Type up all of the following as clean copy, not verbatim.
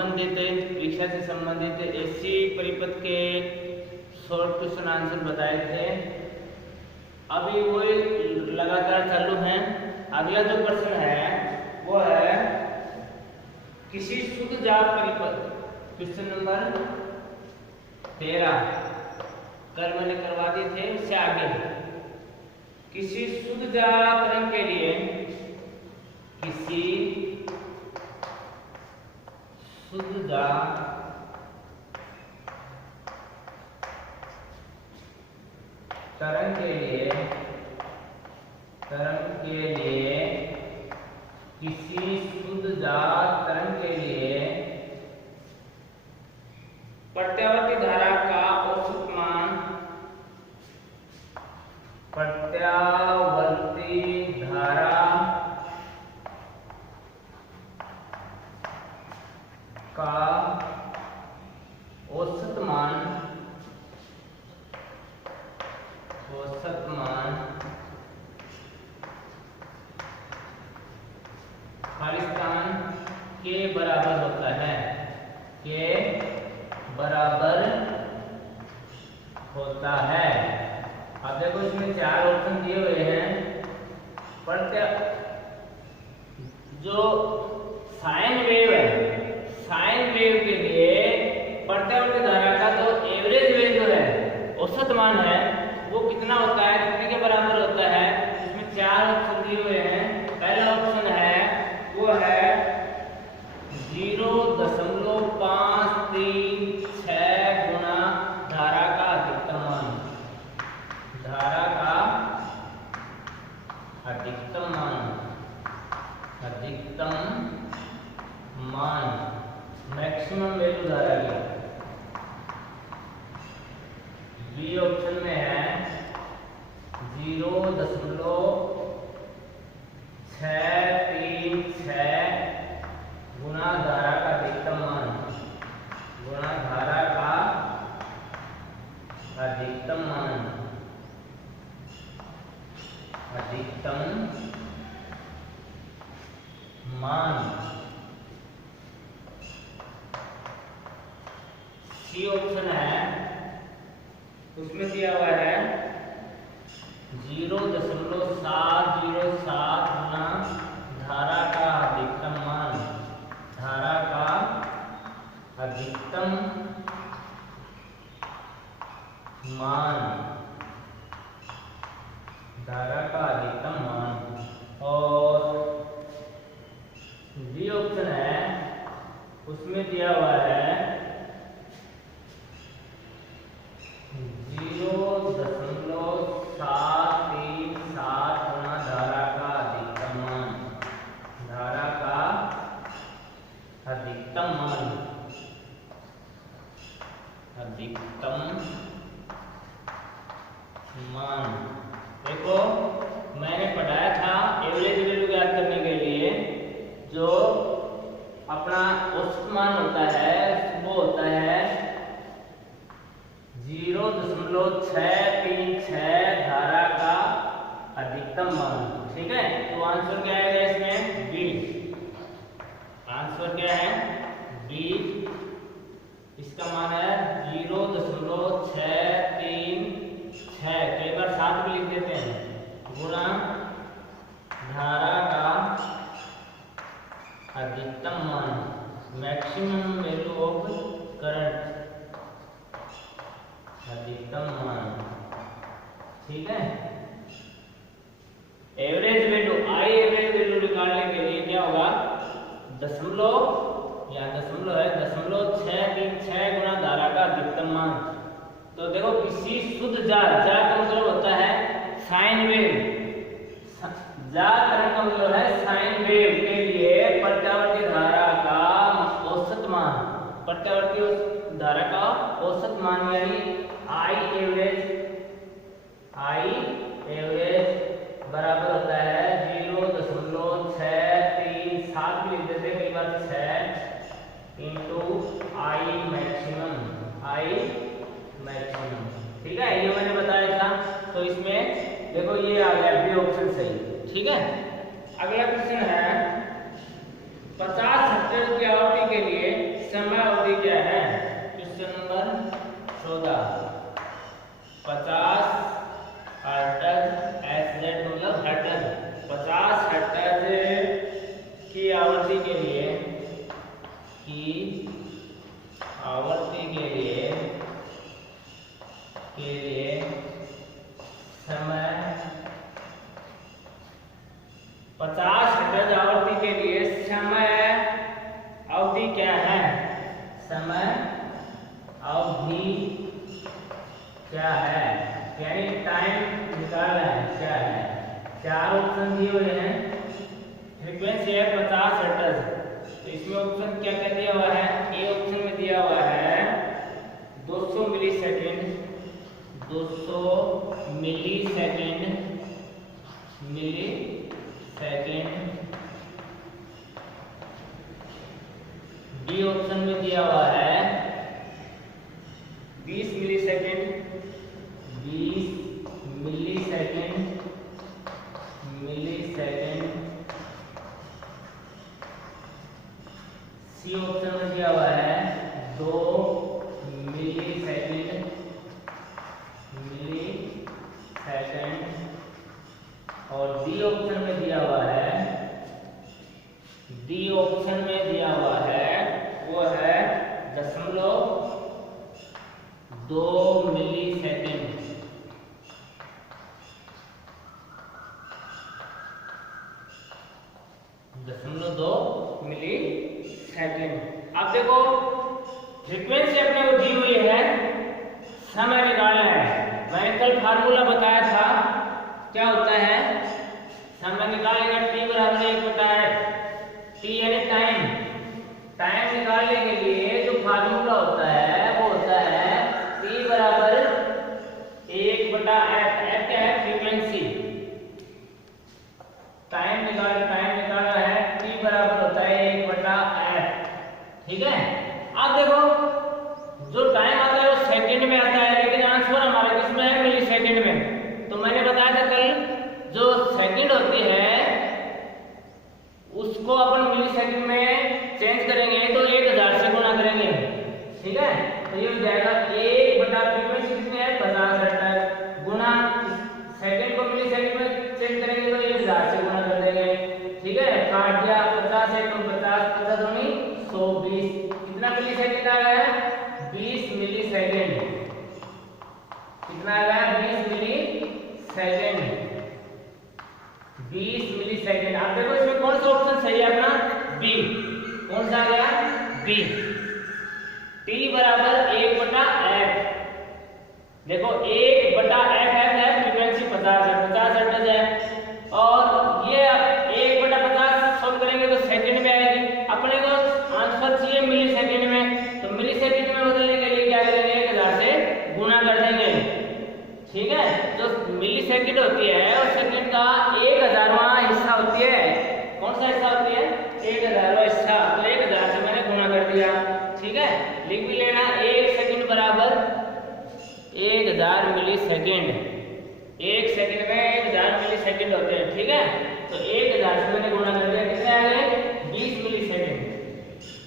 संबंधित परीक्षा से संबंधित ऐसी परिपथ के शॉर्ट क्वेश्चन आंसर बताए थे, अभी वो लगातार चालू हैं। अगला जो प्रश्न है वो है किसी शुद्ध जात परिपथ, क्वेश्चन नंबर 13 कल मैंने करवा दिए थे, उससे आगे किसी शुद्ध जात तरंग के लिए, किसी शुद्ध जात तरंग के लिए किसी शुद्ध जात तरंग के लिए प्रत्यावर्ती धारा का औसत मान, प्रत्यावर्ती धारा का औसत मान खाली स्थान के बराबर होता है, के बराबर होता है। अब देखो इसमें 4 ऑप्शन दिए हुए हैं। जो साइन वेव है, साइन वेव के लिए प्रत्यावर्ती धारा का जो एवरेज वेव जो है, औसत मान है, वो कितना होता है, कितने के बराबर होता है। इसमें 4 ऑप्शन दिए हुए हैं। पहला ऑप्शन है वो है 0.536 गुना धारा का अधिकतम मान, धारा का अधिकतम मान, मैक्सिमम वैल्यू धारा की। बी ऑप्शन में है 0.636 गुना धारा का अधिकतम मान, गुना धारा का अधिकतम मान, सी ऑप्शन है, उसमें दिया हुआ है 0.707 गुना धारा का अधिकतम मान, धारा का अधिकतम मान, धारा का अधिकतम मान। और डी ऑप्शन है, उसमें दिया हुआ है 0.737 गुना धारा का अधिकतम मान, धारा का अधिकतम मान, देखो मैंने पढ़ाया था एवरेज वैल्यू ज्ञात करने के लिए जो अपना औसत मान होता है वो होता है 0.636 धारा का अधिकतम मान। ठीक है, तो आंसर क्या आएगा इसमें? बी। आंसर क्या है? बी। इसका मान है 0.636, कई बार 7 भी लिख देते हैं, गुना धारा का अधिकतम मान, मैक्सिमम वैल्यू ऑफ करंट, अधिकतम मान। ठीक है, average value, I average value निकालने के लिए क्या होगा? दशमलव या दशमलव है 0.636 गुना धारा का अधिकतम मान। तो देखो किसी शुद्ध जात, जात का मतलब होता है साइन वेव, जात तरंग का मतलब है साइन वेव के लिए प्रत्यावर्ती धारा का औसत मान, प्रत्यावर्ती धारा का औसत मान यानी आई एवरेज बराबर होता है 0.637 भी लिख देते कई बार 6 इंटू आई मैक्सिमम। ठीक है, ये मैंने बताया था। तो इसमें देखो ये आ गया बी ऑप्शन सही। ठीक है, अगला क्वेश्चन है 50 हेक्टेयर की आवृत्ति के लिए 14 50 हर्ट्ज, SZ मतलब हर्ट्ज, 50 हर्ट्ज की आवृत्ति के लिए समय 50 हर्ट्ज आवृत्ति के लिए समय अवधि क्या है? समय अवधि क्या है, यानी टाइम निकालना है, क्या है? 4 ऑप्शन दिए हुए हैं। फ्रीक्वेंसी है 50 हर्ट्ज, तो इसमें ऑप्शन क्या क्या दिया हुआ है? ए ऑप्शन में दिया हुआ है 200 मिलीसेकंड, 200 मिलीसेकंड, बी ऑप्शन में दिया हुआ है 20 मिलीसेकंड, 20 मिलीसेकंड, सी ऑप्शन में दिया हुआ है 2 मिलीसेकंड, और डी ऑप्शन में दिया हुआ है, वो है 0.2 मिलीसेकंड। अब देखो फ्रीक्वेंसी अपने को दी हुई है, समय निकालना है। मैंने कल फार्मूला बताया था, क्या होता है? समय निकालेगा टी बराबर 1/8, टी यानी टाइम निकालने के लिए जो फार्मूला होता है वो होता है टी बराबर 1/8। एफ क्या है? फ्रीक्वेंसी। टाइम निकालना है, टी बराबर होता है 1/8, ठीक है? अब देखो जो टाइम आता है वो सेकंड में आता है, लेकिन आंसर हमारे किसमें है? मिली सेकंड में। तो मैंने बताया था कल, जो सेकंड होती है उसको अपन मिली सेकंड में चेंज करेंगे तो 1000 से गुणा करेंगे, ठीक है? तो ये हो जाएगा 1 फ्रीक्वेंसी कितनी है? 50 हर्ट्ज, गुणा सेकंड को मिली सेकंड में चेंज करेंगे तो 1000 से गुणा कर देंगे, ठीक है? काट दिया, 50 है तो 50 50 दूनी 120, कितना मिली सेकंड आ गया? 20 मिली सेकंड। कितना आ गया? 20 मिली सेकंड। आप देखो इसमें कौन सा ऑप्शन सही है अपना? बी। कौन सा आ गया? बी। टी बराबर 1/8। देखो 1/8 है, फ्रीक्वेंसी 50 हर्ट्ज है, और ये 1/50 सॉल्व करेंगे तो सेकंड में आएगी। अपने को आंसर चाहिए मिली सेकंड में, तो मिली सेकंड में बदलने के लिए क्या करेंगे? 1000 से गुणा कर देंगे, ठीक है? जो मिली सेकंड होती है और सेकंड का 1000वां हिस्सा होती है, कौन सा हिस्सा होती है? 1000वां हिस्सा, तो 1000 से मैंने गुणा कर दिया, ठीक है? लिख भी लेना, 1 सेकंड बराबर 1000 मिली सेकंड। 1 सेकंड में 1000 मिली सेकंड होते हैं, ठीक है? तो 1000 से मैंने गुणा कर दिया, कितने आ गए? 20 मिली सेकंड।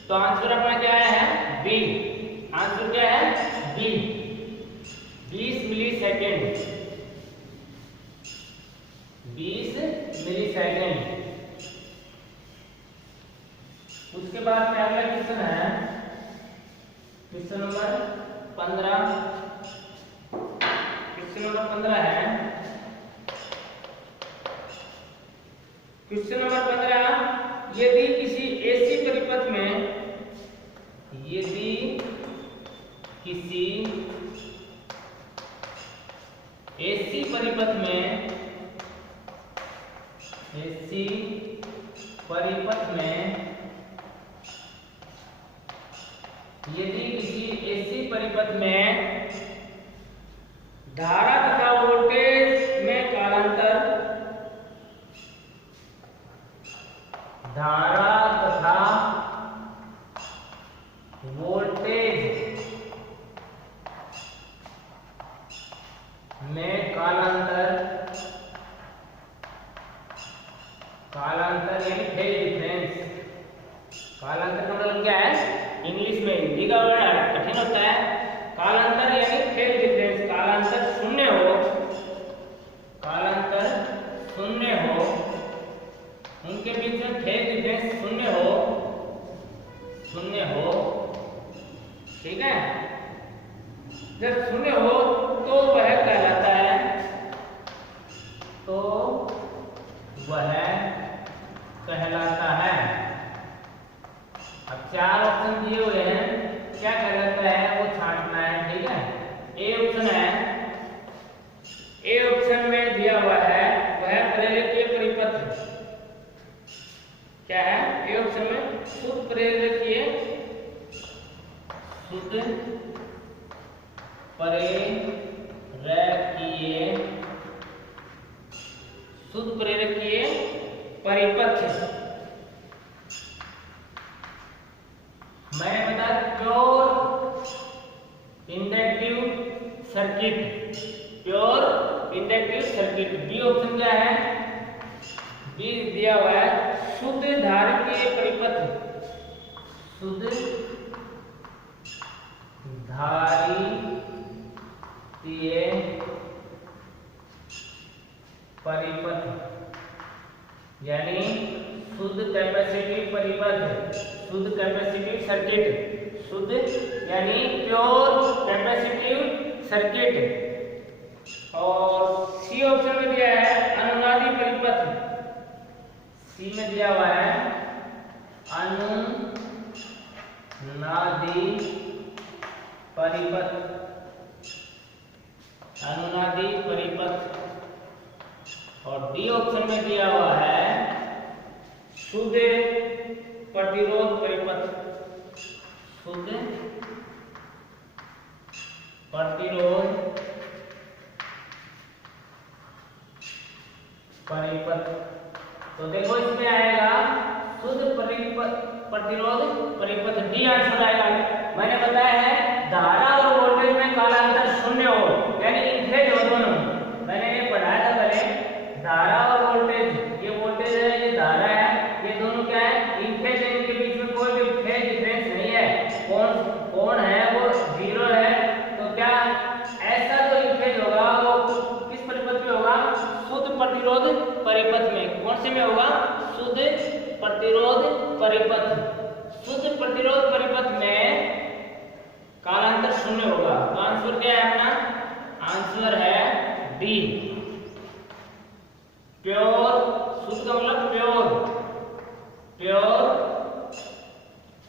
तो आंसर अपना क्या है? बी। आंसर क्या है? बी, 20 मिली सेकंड, 20 मिली सेकंड। उसके बाद में अगला क्वेश्चन है, क्वेश्चन नंबर 15। क्वेश्चन नंबर 15 है, क्वेश्चन नंबर 15, यदि किसी एसी परिपथ में, एसी परिपथ में यदि किसी एसी परिपथ में धारा तथा वोल्टेज में कालांतर, धारा तथा वोल्टेज में कालांतर यानी फेज डिफरेंस। कालांतर का मतलब क्या है? इंग्लिश में, हिंदी का वर्ड कठिन होता है। कालांतर यानी फेज डिफरेंस, कालांतर शून्य हो, कालांतर शून्य हो, उनके बीच में फेज डिफरेंस शून्य हो, शून्य हो, ठीक है। जब शून्य हो तो वह कहलाता है, तो वह कहलाता है। अब 4 ऑप्शन दिए हुए हैं, क्या कहलाता है वो छांटना है, ठीक है। ए ऑप्शन है, ए ऑप्शन में दिया हुआ है वह प्रेरकीय परिपथ, क्या है ए ऑप्शन में, शुद्ध प्रेरकीय, शुद्ध प्रेरकीय, शुद्ध प्रेरकीय परिपथ। मैंने बताया pure inductive circuit, pure inductive circuit. B option क्या है, बी दिया हुआ है शुद्ध धारकीय परिपथ, शुद्ध धारकीय परिपथ, यानी शुद्ध कैपेसिटिव परिपथ, शुद्ध कैपेसिटिव सर्किट, शुद्ध यानी प्योर कैपेसिटिव सर्किट। और सी ऑप्शन में दिया है अनुनादी परिपथ, सी में दिया हुआ है अनुनादी परिपथ, अनुनादी परिपथ। और डी ऑप्शन में दिया हुआ है शुद्ध प्रतिरोध परिपथ, शुद्ध प्रतिरोध परिपथ। तो देखो इसमें आएगा शुद्ध प्रतिरोध परिपथ, डी आंसर आएगा। मैंने बताया है धारा और वोल्टेज में कालांतर शून्य हो, यानी इनफेज हो दोनों। मैंने ये पढ़ाया था पहले, धारा और वोल्टेज, ये वोल्टेज है ये धारा है, ये दोनों क्या है इनफेज है, इनके बीच में कोई भी फेज डिफरेंस नहीं है, कोण है वो 0 है। तो क्या ऐसा जो इनफेज होगा वो किस परिपथ में होगा, शुद्ध प्रतिरोध परिपथ में। कौन से में होगा, शुद्ध प्रतिरोध परिपथ। शुद्ध प्रतिरोध परिपथ में कालांतर शून्य होगा। तो आंसर क्या है अपना, आंसर है डी, प्योर, शुद्ध का मतलब प्योर, प्योर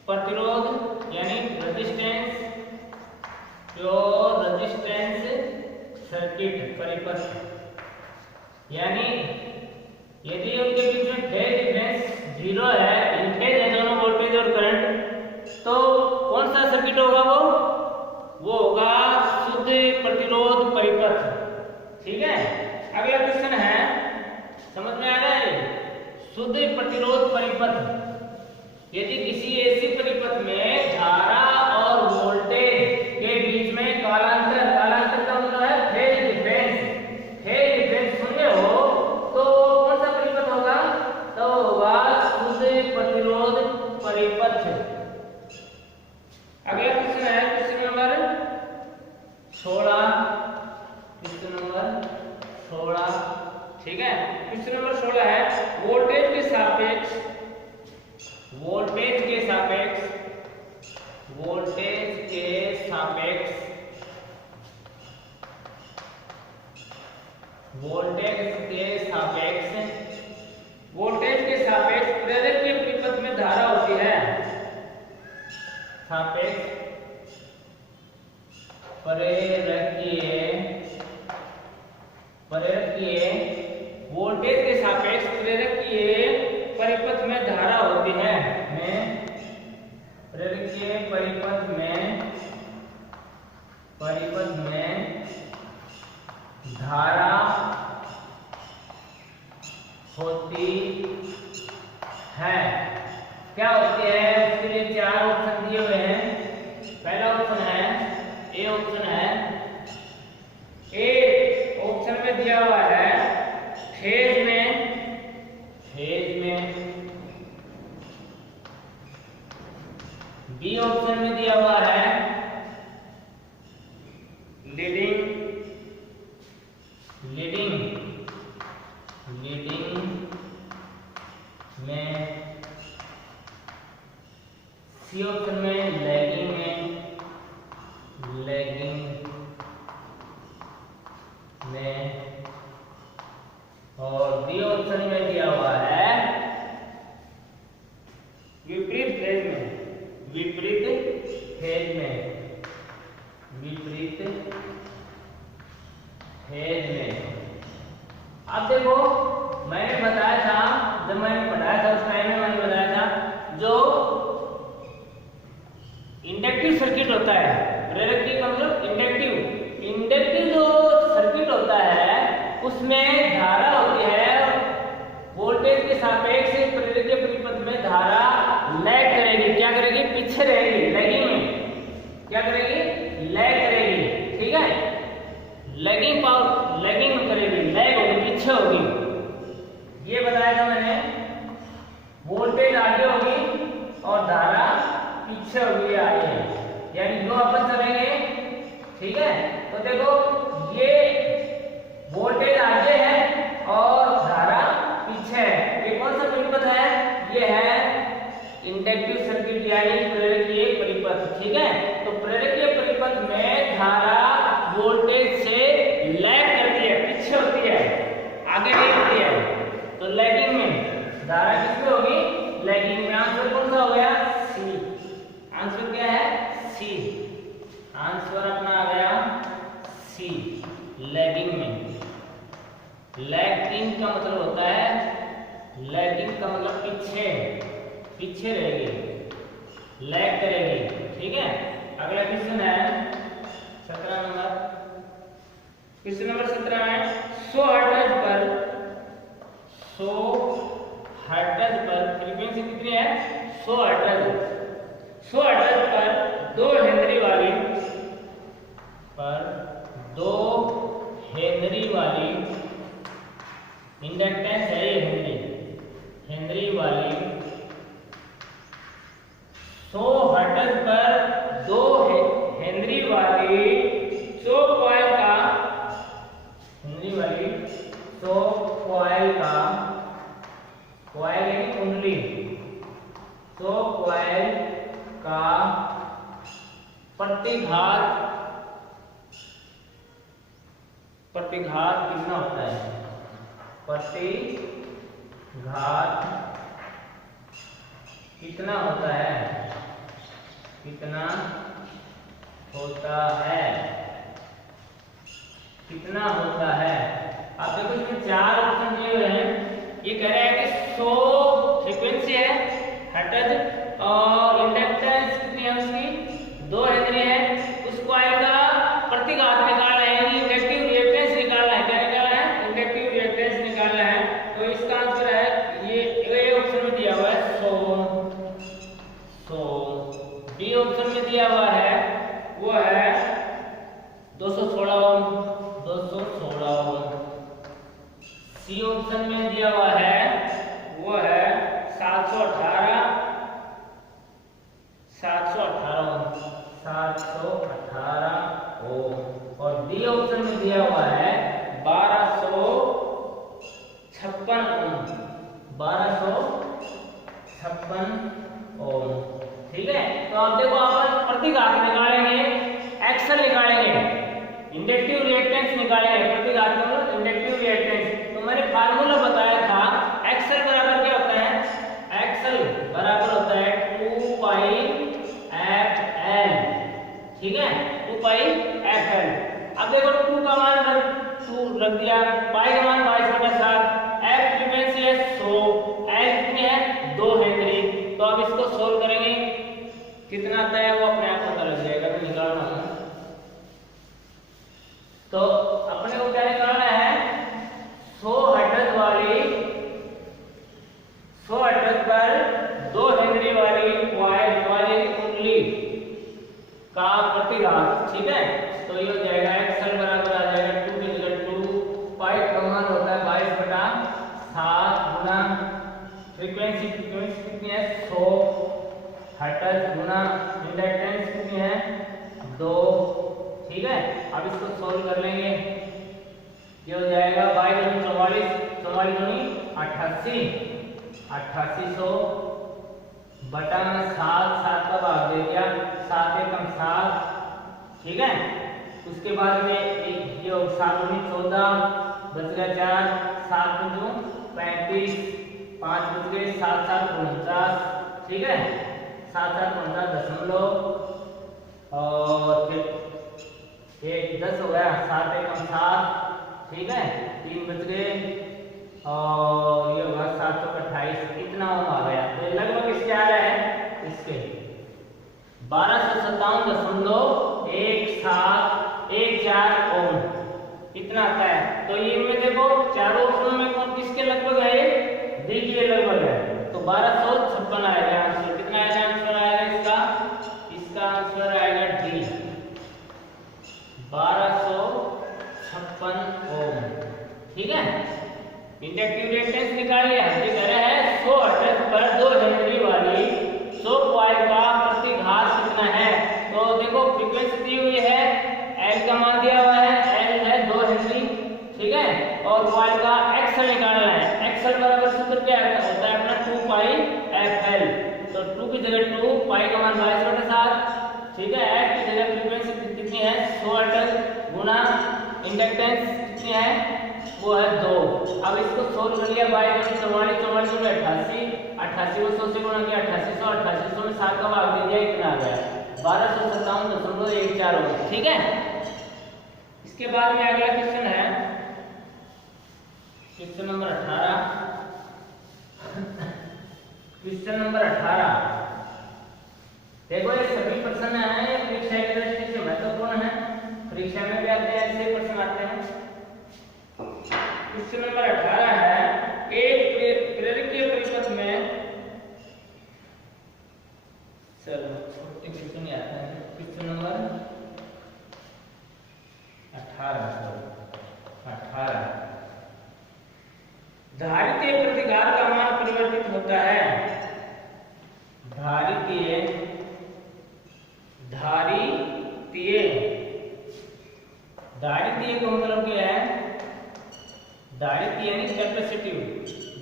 प्रतिरोध यानी रेजिस्टेंस, प्योर रेजिस्टेंस सर्किट परिपथ। यानी यदि उनके बीच में फेज डिफरेंस 0 है, इनफेज है दोनों वोल्टेज और करंट, तो कौन सा सर्किट होगा वो होगा शुद्ध प्रतिरोध परिपथ, ठीक है। अगला क्वेश्चन है, समझ में आ रहा है, शुद्ध प्रतिरोध परिपथ। यदि किसी ऐसी परिपथ में धारा और वोल्टेज के बीच में कालांतर, कालांतर का मतलब है फेज डिफरेंस, फेज डिफरेंस शून्य हो, तो कौन सा परिपथ होगा, तो होगा शुद्ध प्रतिरोध परिपथ। अगला क्वेश्चन है क्वेश्चन नंबर 16, क्वेश्चन नंबर 16, ठीक है। क्वेश्चन नंबर 16 है वोल्टेज के सापेक्ष, वोल्टेज के सापेक्ष, वोल्टेज के सापेक्ष, वोल्टेज के सापेक्ष, वोल्टेज के सापेक्ष प्रेरकीय परिपथ में धारा होती है, सापेक्ष प्रेरकीय, प्रेरकीय वोल्टेज के सापेक्ष प्रेरकीय परिपथ में धारा होती है, में प्रेरकीय परिपथ में, परिपथ में धारा होती है। क्या होती है, उसके लिए 4 ऑप्शन दिए हुए हैं। पहला ऑप्शन है, ए ऑप्शन है, ए ऑप्शन में दिया हुआ है फेज में, फेज में। बी ऑप्शन में दिया हुआ है लीडिंग में, सी ऑप्शन में लैगिंग में, लैगिंग में, और डी ऑप्शन में दिया हुआ है विपरीत फेज में, विपरीत फेज में, विपरीत फेज में। अब देखो मैंने बताया था, जब मैंने पढ़ाया था उस टाइम में मैंने बताया था जो इंडक्टिव सर्किट होता है, प्रेरक का मतलब इंडक्टिव, इंडक्टिव जो सर्किट होता है उसमें धारा होती है वोल्टेज के सापेक्ष प्रेरक परिपथ में धारा लैग करेगी, क्या करेगी, पीछे रहेगी, लैगिंग में क्या करेगी, लैग करेगी, ठीक है, लैगिंग पावर, लैगिंग करेगी, लैग होगी, पीछे होगी। ये बताया था मैंने, वोल्टेज आगे होगी और धारा पीछे होगी, आगे, यानी दो आपस चलेंगे, ठीक है। तो देखो ये वोल्टेज आगे है और धारा पीछे है, ये कौन सा परिपथ है, ये है इंडक्टिव सर्किट यानी प्रेरकीय परिपथ, ठीक है। तो प्रेरकीय परिपथ में धारा वोल्टेज से लैग करती है, पीछे होती है, आगे नहीं होती है। तो लैगिंग में धारा किसमें होगी, लैगिंग में। आंसर कौन सा हो गया, सी। आंसर क्या है, सी। आंसर अपना आ गया सी, लैगिंग में। लैगिंग का मतलब होता है, लैगिंग का मतलब पीछे, पीछे रहेगी, लैग करेगी, ठीक है। अगला क्वेश्चन है 17 नंबर, क्वेश्चन नंबर 17 है 100 हर्ट्ज पर, 100 हर्ट्ज पर फ्रीक्वेंसी कितनी है, 100 हर्ट्ज, 100 हर्ट्ज पर 2 हेनरी वाली, पर 2 हेनरी वाली इंडक्टेंस है, ये हेनरी, हेनरी वाली 100 हर्ट्ज पर 2 हेनरी वाली 100 कॉइल का, हेनरी वाली 100 कॉइल का, कॉइल यानी कुंडली, 100 कॉइल का प्रतिघात, प्रतिघात कितना होता है, प्रतिघात कितना होता है, कितना होता है, कितना होता है। आप देखो इसमें 4 ऑप्शन दिए हुए हैं। ये कह रहा है कि 100 फ्रीक्वेंसी है हर्ट्ज और इंडक्टेंस कितनी है उसकी, 2 हेनरी है। उस कॉइल का प्रतिघात निकालना है, यानी इंडक्टिव रिएक्टेंस निकालना है, क्या निकालना है, इंडक्टिव रिएक्टेंस निकालना है। तो इसका आंसर है ये ऑप्शन में दिया हुआ है 100, बी ऑप्शन में दिया हुआ है वो है 216 ओम, 216 ओम। सी ऑप्शन में दिया हुआ है वो है 718, 718 ओम, 718 ओम। और डी ऑप्शन में दिया हुआ है 1256 ओम, 1256 ओम, ठीक है। तो आप देखो आप प्रतिघात निकालेंगे, एक्सल निकालेंगे, इंडक्टिव रिएक्टेंस निकालेंगे, प्रतिघात मतलब इंडक्टिव रिएक्टेंस। तो मैंने फार्मूला बताया था, एक्सल बराबर क्या होता है, एक्सल बराबर होता है 2 पाई एफ एल, ठीक है, 2 पाई एफ एल। अब देखो 2 का मान 2 रख दिया, पाई का मान 22/7, एफ फ्रीक्वेंसी है 100, एल कितनी है 2 हेनरी। तो अब इसको सोल्व करेंगे, कितना आता है वो अपने आप पता लग जाएगा, तो निकालना है। तो अपने को क्या निकालना है, 100 हर्ट्ज वाली, 100 हर्ट्ज पर 2 हेनरी वाली कॉइल वाली कुंडली का प्रतिघात, ठीक है। तो ये हो जाएगा एक्सल बराबर आ जाएगा 2 की जगह 2, पाई का मान होता है 22/7 गुना फ्रीक्वेंसी, फ्रीक्वेंसी कितनी है 100 हर्ट्ज गुना इंडक्टेंस कितनी है 2, ठीक है। अब इसको सोल्व कर लेंगे, ये हो जाएगा 22 × 44 44 दूनी 88, 8800 बटा में 7, 7 का भाग दे दिया, 7 एकम 7, ठीक है। उसके बाद में ये 7 दूनी 14, बच गया 4, 7 दूनी 35, 5 बच गए, 7 7 49, ठीक है। 7 7 49 दशमलव और फिर एक 10 हो गया, 7 एकम 7, ठीक है। 3 बच गए और ये होगा 728, इतना ओम आ गया। तो लगभग इसके आ रहा है इसके 1257.14 ओम इतना आता है। तो ये में देखो चारों ऑप्शनों में कौन किसके लगभग है, डी के लगभग है। तो 1256 आएगा आंसर। कितना आएगा आंसर आएगा इसका, इसका आंसर आएगा डी 1256 ओम, ठीक है। इंडक्टिव रिएक्टेंस निकाल लिया। ये कह रहा है 100 अटैक पर 2 हेनरी वाली 100 कॉइल का प्रतिघात कितना है। तो देखो फ्रीक्वेंसी दी हुई है, एल का मान दिया हुआ है, एल है 2 हेनरी, ठीक है। और कॉइल का एक्सल निकालना है। एक्सल बराबर सूत्र क्या होता है अपना 2 पाई एफ एल। तो 2 की जगह 2, पाई का मान 22/7, ठीक है। एफ की जगह फ्रीक्वेंसी कितनी है 100 अटैक गुना इंडक्टेंस कितनी है वो है 2। अब इसको सोल्व कर लिया, बाय 44 44 में 88, 88 को 100 से गुणा किया 8800, 8800 में 7 का भाग दे दिया, इतना आ गया 1257.14 हो, ठीक है। इसके बाद में अगला क्वेश्चन है क्वेश्चन नंबर 18। क्वेश्चन नंबर 18 देखो, ये सभी प्रश्न हैं ये परीक्षा की दृष्टि से महत्वपूर्ण है, परीक्षा में भी आते हैं, ऐसे प्रश्न आते हैं। क्वेश्चन नंबर 18 है, एक प्रेरकीय परिपथ में, चलो छोटे क्वेश्चन नहीं आते हैं। क्वेश्चन नंबर 18 धारितीय प्रतिघात का मान परिवर्तित होता है। धारितीय का मतलब क्या है, धारितीय यानी कैपेसिटिव,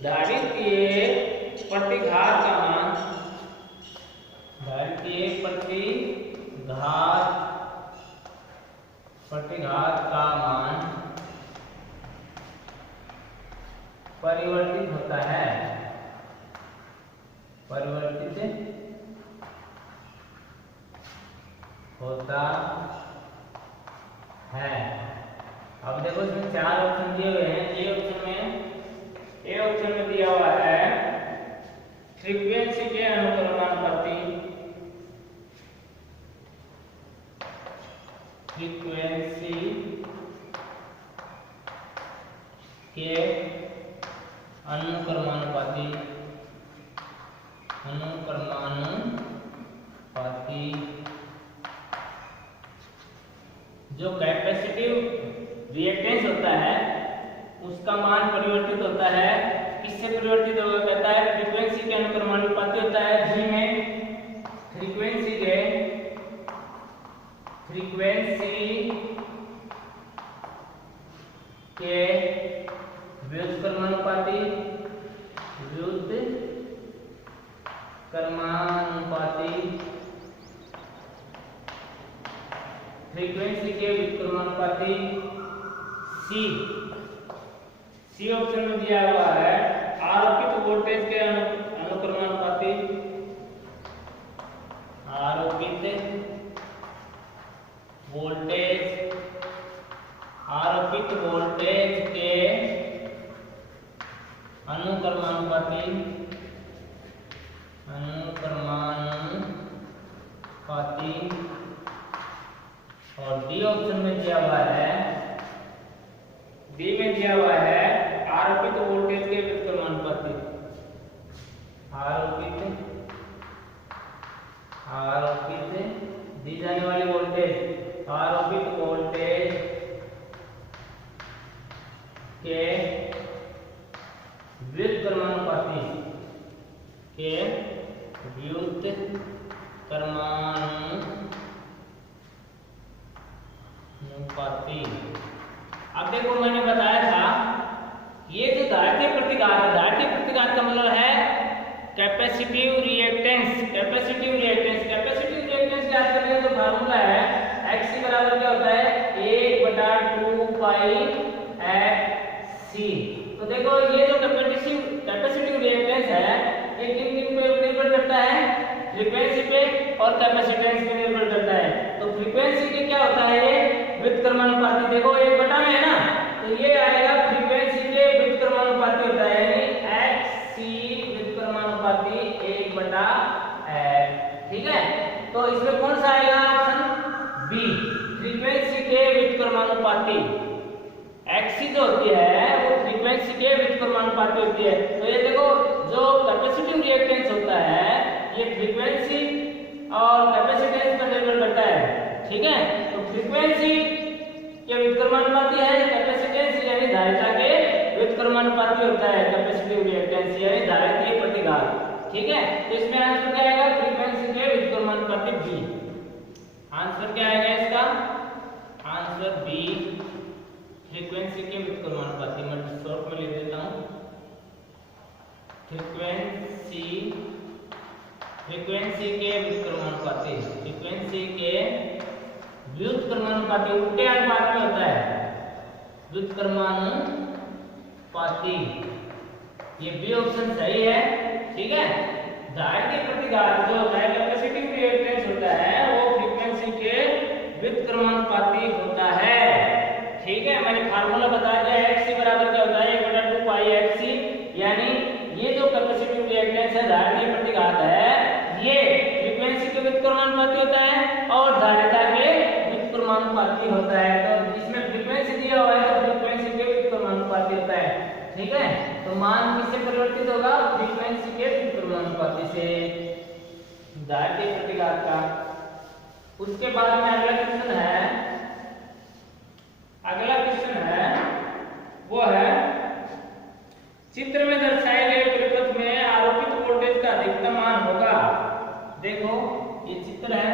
धारितीय प्रतिघात का मान, धारितीय प्रतिघात का मान परिवर्तित होता है, परिवर्तित होता है। अब देखो इसमें 4 ऑप्शन दिए हुए हैं। ए ऑप्शन में दिया हुआ है फ्रीक्वेंसी के अनुक्रमानुपाती, फ्रीक्वेंसी के अनुक्रमानुपाती जो कैपेसिटिव रिएक्टेंस होता है उसका मान परिवर्तित होता है। किससे परिवर्तित होगा, कहता है फ्रीक्वेंसी के अनुक्रमानुपाती होता है। जी में फ्रीक्वेंसी के व्युत्क्रमानुपाती फ्रीक्वेंसी के व्युत्क्रमानुपाती सी ऑप्शन में दिया हुआ है आरोपित वोल्टेज के अनुक्रमानुपाती, आरोपित वोल्टेज के अनुक्रमानुपाती और डी ऑप्शन में दिया हुआ है, डी में दिया हुआ है आरोपित वोल्टेज के व्युत्क्रमानुपाती, आरोपित दी जाने वाली वोल्टेज, आरोपित वोल्टेज के व्युत्क्रमानुपाती अब देखो मैंने बताया था ये जो धारितीय कैपेसिटिव रिएक्टेंस। कैपेसिटिव रिएक्टेंस याद करने का जो फार्मूला है Xc बराबर क्या होता है 1/2 पाई Xc। तो देखो ये जो कैपेसिटिव रिएक्टेंस है ये किन पे निर्भर करता है, फ्रीक्वेंसी पे और कैपेसिटेंस पे निर्भर करता है। तो फ्रीक्वेंसी के क्या होता है ये व्युत्क्रमानुपाती, देखो 1 में है ना, तो ये आएगा फ्रीक्वेंसी के व्युत्क्रमानुपाती होता है, यानी Xc व्युत्क्रमानुपाती 1/f। ठीक है, तो इसमें कौन सा आएगा ऑप्शन बी, फ्रीक्वेंसी के व्युत्क्रमानुपाती। Xc जो होती है वो फ्रीक्वेंसी के व्युत्क्रमानुपाती होती है। तो ये देखो जो कैपेसिटिव रिएक्टेंस होता है ये फ्रीक्वेंसी और कैपेसिटेंस पर निर्भर करता है। ठीक है, तो फ्रीक्वेंसी के व्युत्क्रमानुपाती है, कैपेसिटेंस यानी धारिता के व्युत्क्रमानुपाती होता है कैपेसिटिव रिएक्टेंस यानी धारितीय प्रतिघात। ठीक है, तो इसमें आंसर क्या आएगा फ्रीक्वेंसी के व्युत्क्रमानुपाती बी। आंसर क्या आएगा इसका, आंसर बी फ्रीक्वेंसी के व्युत्क्रमानुपाती। मैं शॉर्ट में लिख देता हूं फ्रीक्वेंसी के व्युत्क्रमानुपाती। फ्रीक्वेंसी के व्युत्क्रमानुपाती उल्टे अनुपात में होता है, व्युत्क्रमानुपाती, ये बी ऑप्शन सही है। ठीक है, धारितीय प्रतिघात जो होता है कैपेसिटिव रिएक्टेंस होता है वो फ्रीक्वेंसी के व्युत्क्रमानुपाती होता है। ठीक है, मैंने फार्मूला बता दिया है Xc बराबर क्या होता है 1/2 पाई Xc, यानी ये जो कैपेसिटिव रिएक्टेंस है धारितीय प्रतिघात है ये फ्रीक्वेंसी के व्युत्क्रमानुपाती होता है और धारिता के व्युत्क्रमानुपाती होता है। तो इसमें फ्रीक्वेंसी दिया हुआ है तो फ्रीक्वेंसी के व्युत्क्रमानुपाती होता है। ठीक है, तो मान किससे परिवर्तित होगा, फ्रीक्वेंसी के व्युत्क्रमानुपाती से धारितीय प्रतिघात का। उसके बाद में अगला क्वेश्चन है वो है चित्र में दर्शाए गए परिपथ में आरोपित वोल्टेज का अधिकतम मान होगा। देखो ये चित्र है,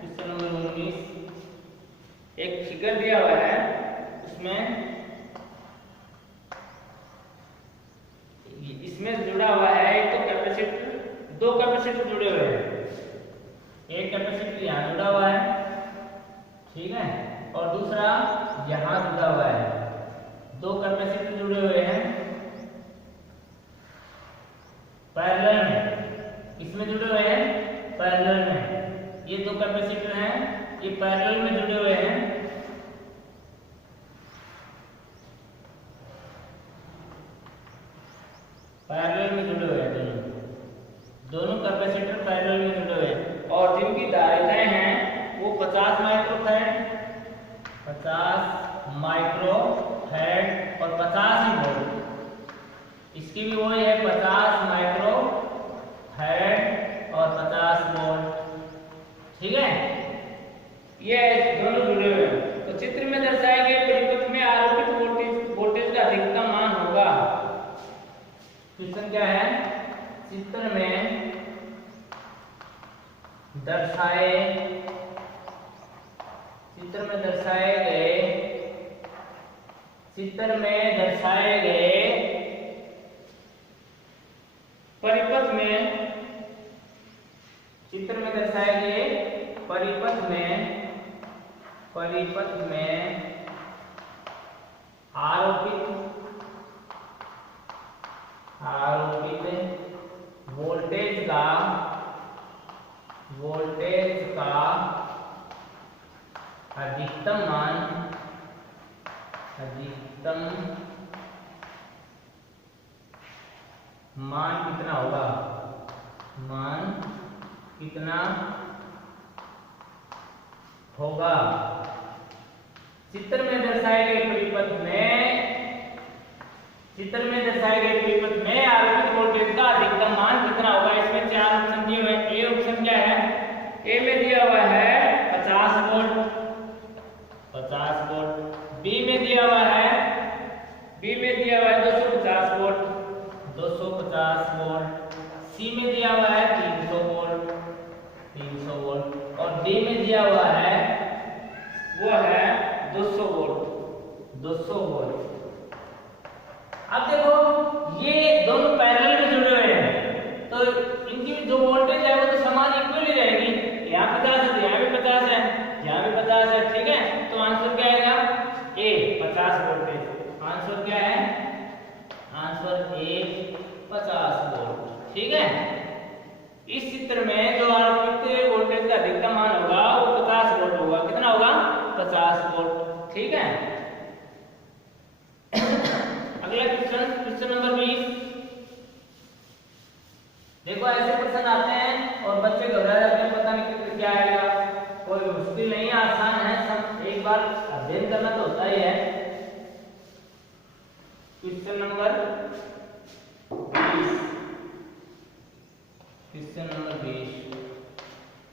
क्वेश्चन नंबर 19, एक फिगर दिया हुआ है, इसमें जुड़ा हुआ है एक तो कैपेसिटर, दो कैपेसिटर जुड़े हुए हैं, एक कैपेसिटर यहाँ जुड़ा हुआ है, ठीक है, और दूसरा यहाँ जुड़ा हुआ है। दो कैपेसिटर जुड़े हुए हैं पैरेलल में, इसमें जुड़े हुए हैं पैरेलल में, ये दो कैपेसिटर हैं ये पैरेलल में जुड़े हुए हैं। पैरेलल में जुड़े हुए हैं दोनों कैपेसिटर पैरेलल में जुड़े हुए हैं और जिनकी धारिताएं हैं वो 50 माइक्रोफैरड, 50 माइक्रोफैरड और 50 ही वोल्ट। इसकी भी वही है 50 माइक्रोफैरड और 50 वोल्ट। ठीक है, ये दोनों जुड़े हुए हैं। तो चित्र में दर्शाए गए परिपथ में आरोपित वोल्टेज का अधिकतम मान होगा। क्वेश्चन क्या है, चित्र में दर्शाए गए परिपथ में, चित्र में दर्शाए गए परिपथ में आरोपित वोल्टेज का अधिकतम मान कितना होगा, चित्र में दर्शाए गए परिपथ में आरोपित वोल्टेज का अधिकतम मान कितना होगा। इसमें चार ऑप्शन दिए हुए हैं। ए ऑप्शन क्या है, ए में दिया हुआ है 50 वोल्ट, बी में दिया हुआ है 250 वोल्ट, सी में दिया हुआ है 300 वोल्ट और डी में दिया हुआ है वो है 200 वोल्ट। अब देखो ये दोनों पैरेलल में जुड़े हुए हैं तो 50 वोल्ट। ठीक है, इस चित्र में जो आरोपित वोल्टेज का अधिकतम मान होगा वो 50 वोल्ट होगा। कितना होगा? 50 वोल्ट। ठीक है, अगला क्वेश्चन, क्वेश्चन नंबर 20। देखो ऐसे क्वेश्चन आते हैं और बच्चे घबरा जाते हैं, पता नहीं क्या आएगा। कोई मुश्किल नहीं है, आसान है, सब एक बार अध्ययन करना तो होता ही है। Question number 20, question number 20,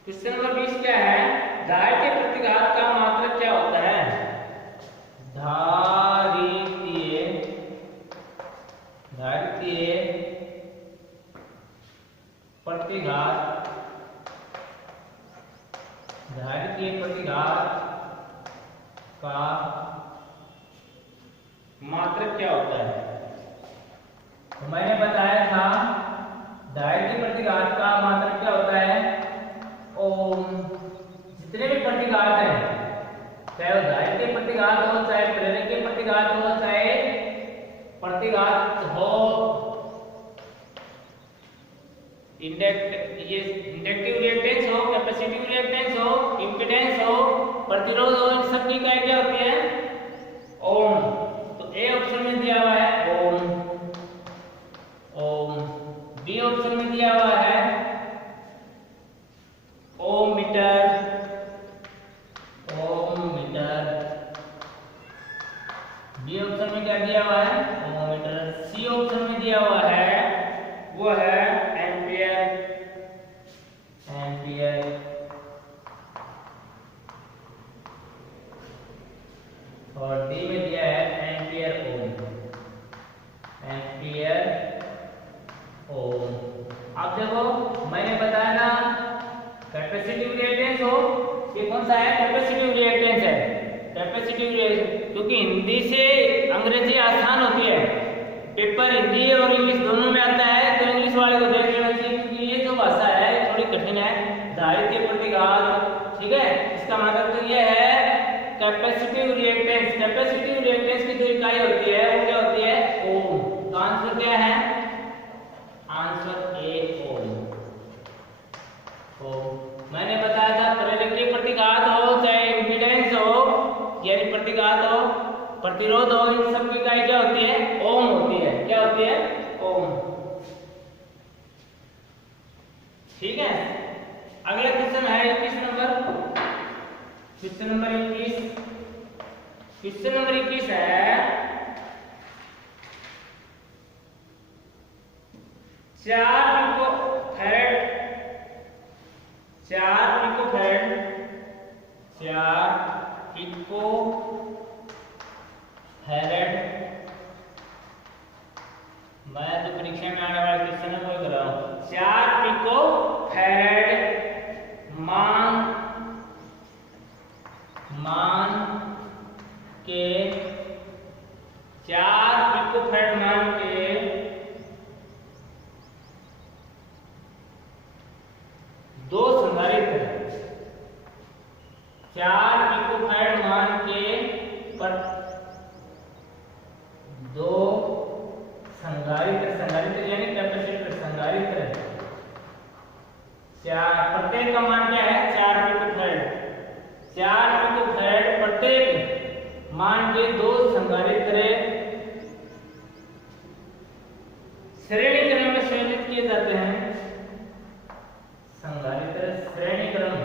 question number 20 क्या है? धारितीय प्रतिघात का मात्रक क्या होता है? धारितीय प्रतिघात, धारितीय प्रतिघात का मात्रक क्या होता है? तो मैंने बताया था धारितीय प्रतिघात का मात्रक क्या होता है? ओम। जितने भी प्रतिघात हैं, चाहे वो धारितीय प्रतिघात हो, चाहे प्रेरकीय प्रतिघात हो, चाहे प्रतिघात हो इंडक्टिव रिएक्टेंस हो, कैपेसिटिव रिएक्टेंस हो, इंपीडेंस हो, प्रतिरोध हो, इन सब की क्या होती है? ओम। तो ए ऑप्शन में दिया हुआ है ओम, ओम। बी ऑप्शन में दिया हुआ है ओम मीटर, ओम मीटर। बी ऑप्शन में क्या दिया हुआ है? ओम मीटर। सी ऑप्शन में दिया हुआ है वो है एम्पियर, एम्पियर। और डी में दिया है एम्पियर ओम, एम्पियर ओम। अब देखो मैंने बताया ना कैपेसिटिव रिएक्टेंस हो, ये कौन सा है? कैपेसिटिव रिएक्टेंस है, कैपेसिटिव रिएक्टेंस। क्योंकि हिंदी से अंग्रेजी आसान होती है, पेपर हिंदी और इंग्लिश दोनों में आता है, तो इंग्लिश वाले को देख लेना चाहिए, क्योंकि ये जो भाषा है थोड़ी कठिन है। धारितीय प्रतिघात, ठीक है, इसका मतलब तो ये है कैपेसिटिव रिएक्टेंस। कैपेसिटिव रिएक्टेंस की जो इकाई होती है वो क्या होती है? ओम। तो आंसर क्या है? आंसर ए ओम, ओम। मैंने बताया था प्रेरकीय प्रतिघात हो, चाहे इंपीडेंस हो, यानी प्रतिघात हो, प्रतिरोध हो, इन सब की इकाई क्या होती है? ओम होती है। क्या होती है? ओम। ठीक है, अगला क्वेश्चन है 21 number, question number 21, question number 21 है 4 पिकोफैराड, 4 पिकोफैराड, 4 पिकोफैराड। मैं जो परीक्षा में आने वाले क्वेश्चन है वो कर रहा हूं। 4 पिकोफैराड मान के 4 पिकोफैराड मान के 2 संधारित्र, 4 पिकोफैराड मान के पर 2 संधारित्र, संधारित्र यानी कैपेसिटर, संधारित्र। 4, प्रत्येक का मान क्या है? 4 पिकोफैराड। 4 पिकोफैराड प्रत्येक मान के 2 संधारित्र श्रेणी क्रम में संयोजित किए जाते हैं। संधारित्र श्रेणी क्रम,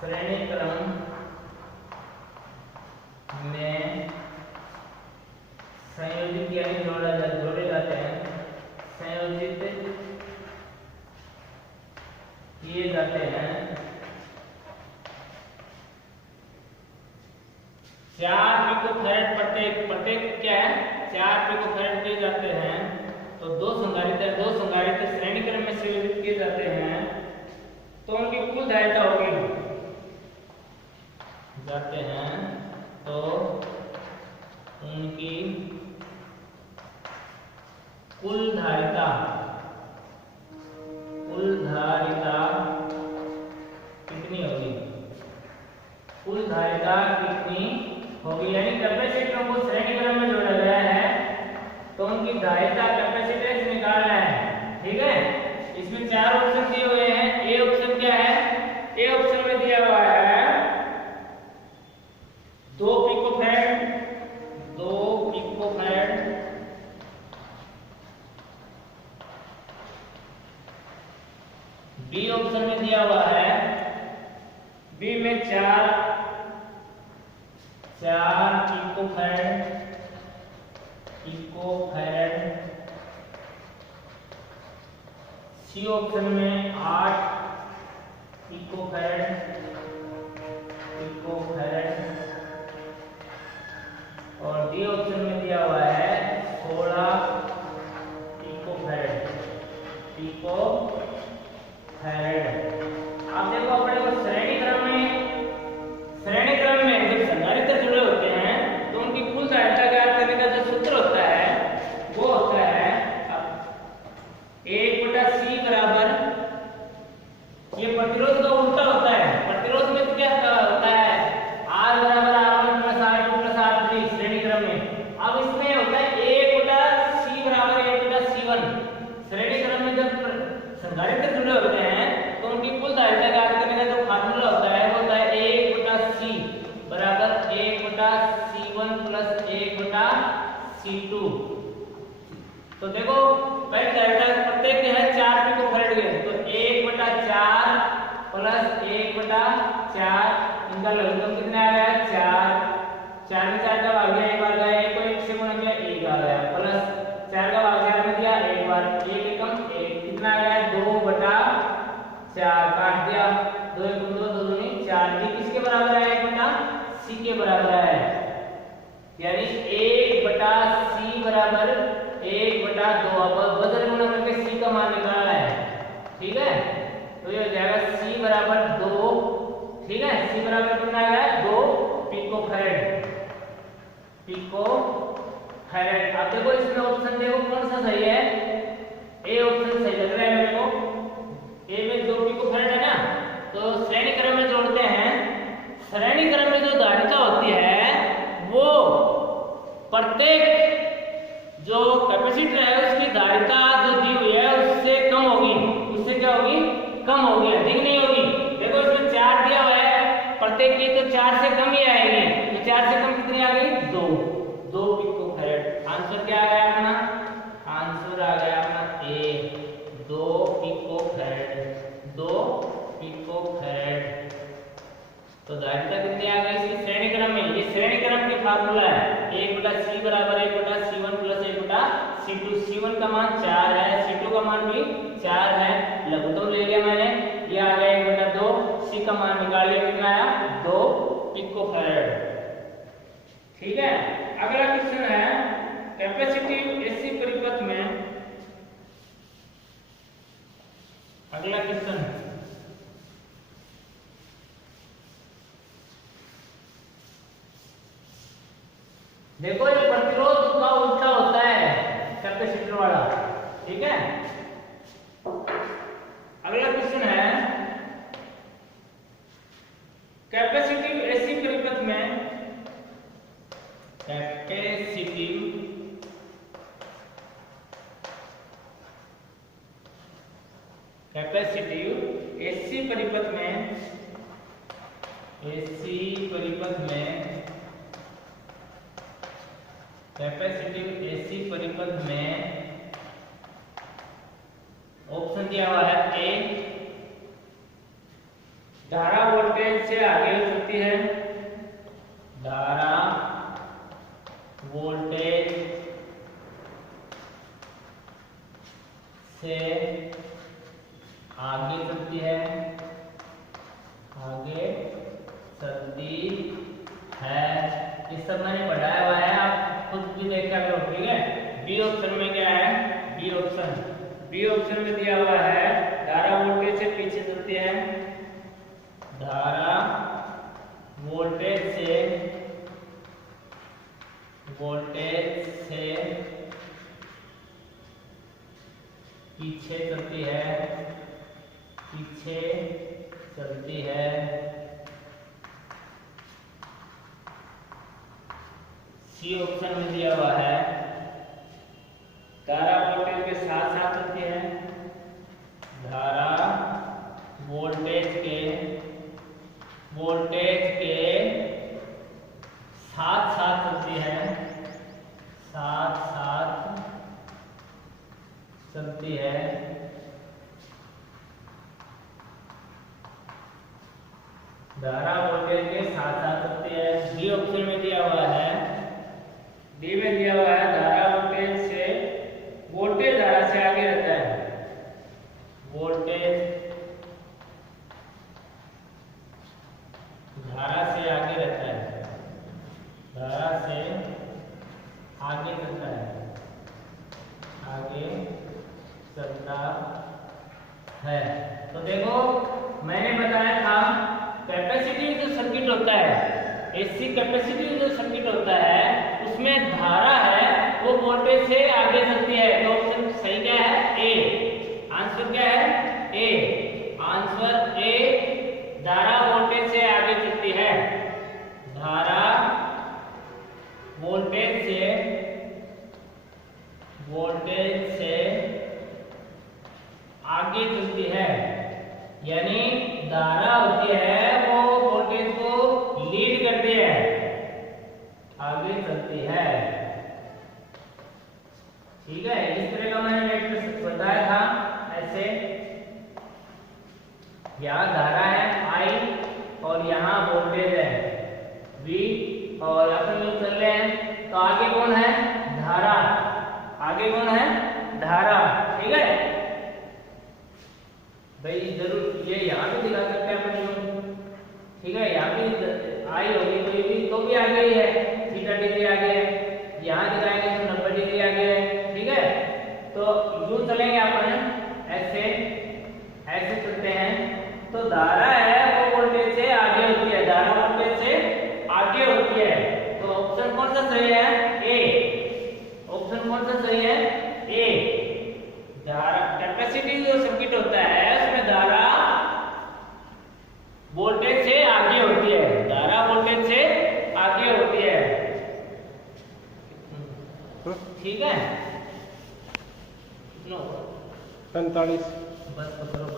श्रेणी क्रम में संयोजित यानी जोड़े जाते हैं, संयोजित किए जाते हैं। 4 पिकोफैराड प्रत्येक क्या है? 4 पिकोफैराड किए जाते हैं। तो 2 संधारित्र श्रेणी क्रम में संयोजित किए जाते हैं, तो उनकी कुल धारिता होगी जाते हैं, तो उनकी कुल धारिता कितनी होगी? कुल धारिता कितनी होगी? यानी कैपेसिटरों को श्रेणी क्रम में जोड़ा गया है, तो उनकी धारिता कैपेसिटेंस बी ऑप्शन में दिया हुआ है, बी में 4 पिकोफैरेड, सी ऑप्शन में 8 पिकोफैरेड, और डी ऑप्शन में दिया हुआ है 16 पिकोफैरेड। आप देखो अपने को श्रेणी क्रम में जब संधारित्र जुड़े होते हैं तो उनकी कुल धारिता ज्ञात करने का जो सूत्र होता है वो होता है 1/c बराबर, ये प्रतिरोध का उल्टा होता है। प्रतिरोध में क्या होता है, R बराबर R1 plus R2 plus R3 श्रेणी क्रम में। अब इसमें होता है 1/c बराबर 1/c1। श्रेणी क्रम में जब संधारित्र जुड़े होते हैं तो उनकी कुल धारिता ज्ञात करने का जो फार्मूला होता है वो होता है 1/c बराबर 1/c1 प्लस 1/c2। तो देखो पहली धारिता प्रत्येक है 4 पिकोफैरेड के, तो 1/4 प्लस 1/4 इनका लघुत्तम कितना आ गया 4। 4 में 4 का भाग गया, एक बार गया, 1 को 1 से गुणा किया 1 आ गया, प्लस 4 का भाग 4 में दिया, एक बार 1 एकम 1 कितना आ गया 2/4 काट दिया, 2 1 2 2 दूनी 4। ये किसके बराबर है 1/c के बराबर है, यानी 1/c बराबर 1/2। अब बदल गुणा करके c का मान निकालना है, ठीक है। तो ये हो जाएगा c बराबर 2, ठीक है। c बराबर कितना आ गया 2 पिकोफैरेड। अब देखो इसमें ऑप्शन देखो कौन सा सही है, ए ऑप्शन सही लग रहा है मेरे को। ए में 2 पिकोफैरेड है ना, तो श्रेणी क्रम में जोड़ते हैं। श्रेणी क्रम में जो धारिता होती है वो प्रत्येक जो कैपेसिटर है उसकी धारिता जो दी हुई है उससे कम होगी, उससे क्या होगी कम होगी, अधिक नहीं होगी। देखो इसमें 4 दिया हुआ है प्रत्येक की, तो 4 से कम ही आएगी, तो 4 से कम कितनी आ गई 2 पिकोफैरेड। आंसर क्या आ गया अपना, आंसर आ गया अपना ए 2 पिकोफैरेड। तो धारिता कितनी आ गई इसकी श्रेणी क्रम में, ये श्रेणी क्रम की फार्मूला है 1/c बराबर 1/c1 प्लस 1/c2। c1 का मान 4 है, c2 का मान भी 4 है, लघुत्तम ले लिया मैंने, ये आ गया 1/2, c का मान निकाल लिया, कितना आया 2 पिकोफैरेड, ठीक है। अगला क्वेश्चन है कैपेसिटिव एसी परिपथ में, अगला क्वेश्चन देखो ये प्रतिरोध का उल्टा होता है कैपेसिटर वाला, ठीक है। अगला क्वेश्चन है कैपेसिटिव एसी परिपथ में, कैपेसिटिव एसी परिपथ में, कैपेसिटिव एसी परिपथ में ऑप्शन दिया हुआ है ए, धारा वोल्टेज से आगे हो सकती है, धारा वोल्टेज से आगे चलती है, ये सब मैंने पढ़ाया हुआ है, आप खुद भी देखा करो, ठीक है। बी ऑप्शन में क्या है, बी ऑप्शन में दिया हुआ है धारा वोल्टेज से पीछे चलती है, धारा वोल्टेज से पीछे चलती है, सी ऑप्शन में दिया हुआ है धारा वोल्टेज के साथ साथ चलती है, धारा वोल्टेज के साथ साथ चलती है, धारा वोल्टेज के साथ साथ होती है। डी ऑप्शन में दिया हुआ है, डी में दिया हुआ है धारा वोल्टेज धारा से आगे रहता है। वोल्टेज धारा से आगे रहता है, धारा से आगे चलता है, आगे चलता है। तो देखो मैंने बताया था कैपेसिटिव जो सर्किट होता है, एसी कैपेसिटिव जो सर्किट होता है उसमें धारा है वो वोल्टेज से आगे चलती है। तो ऑप्शन सही क्या है? ए। आंसर क्या है? ए। आंसर ए, धारा वोल्टेज से आगे चलती है। धारा वोल्टेज से आगे चलती है, यानी धारा होती है वो वोल्टेज को लीड करती है, आगे चलती है। ठीक है, इस तरह का मैंने वेक्टर बताया था। ऐसे यहाँ धारा है I और यहाँ वोल्टेज है V और अपन लोग चल रहे हैं, तो आगे कौन है? धारा। आगे कौन है? धारा। ठीक है भाई, जरूर ये यहाँ भी दिखा सकते हैं अपन लोग। ठीक है, यहाँ भी आई होगी तो भी आगे ही है, थीटा डिग्री आगे है। यहाँ दिखाएंगे तो 90 डिग्री आगे है। ठीक है, तो यूं चलेंगे अपन, ऐसे चलते हैं। तो धारा है वो वोल्टेज से आगे होती है, धारा वोल्टेज से आगे होती है। तो ऑप्शन कौन सा सही है? ए। ऑप्शन कौन सा सही है? ए। धारा कैपेसिटी जो सर्किट होता है उसमें धारा वोल्टेज से आगे होती है, धारा वोल्टेज से आगे होती है। ठीक है, 45 बस पकड़ो।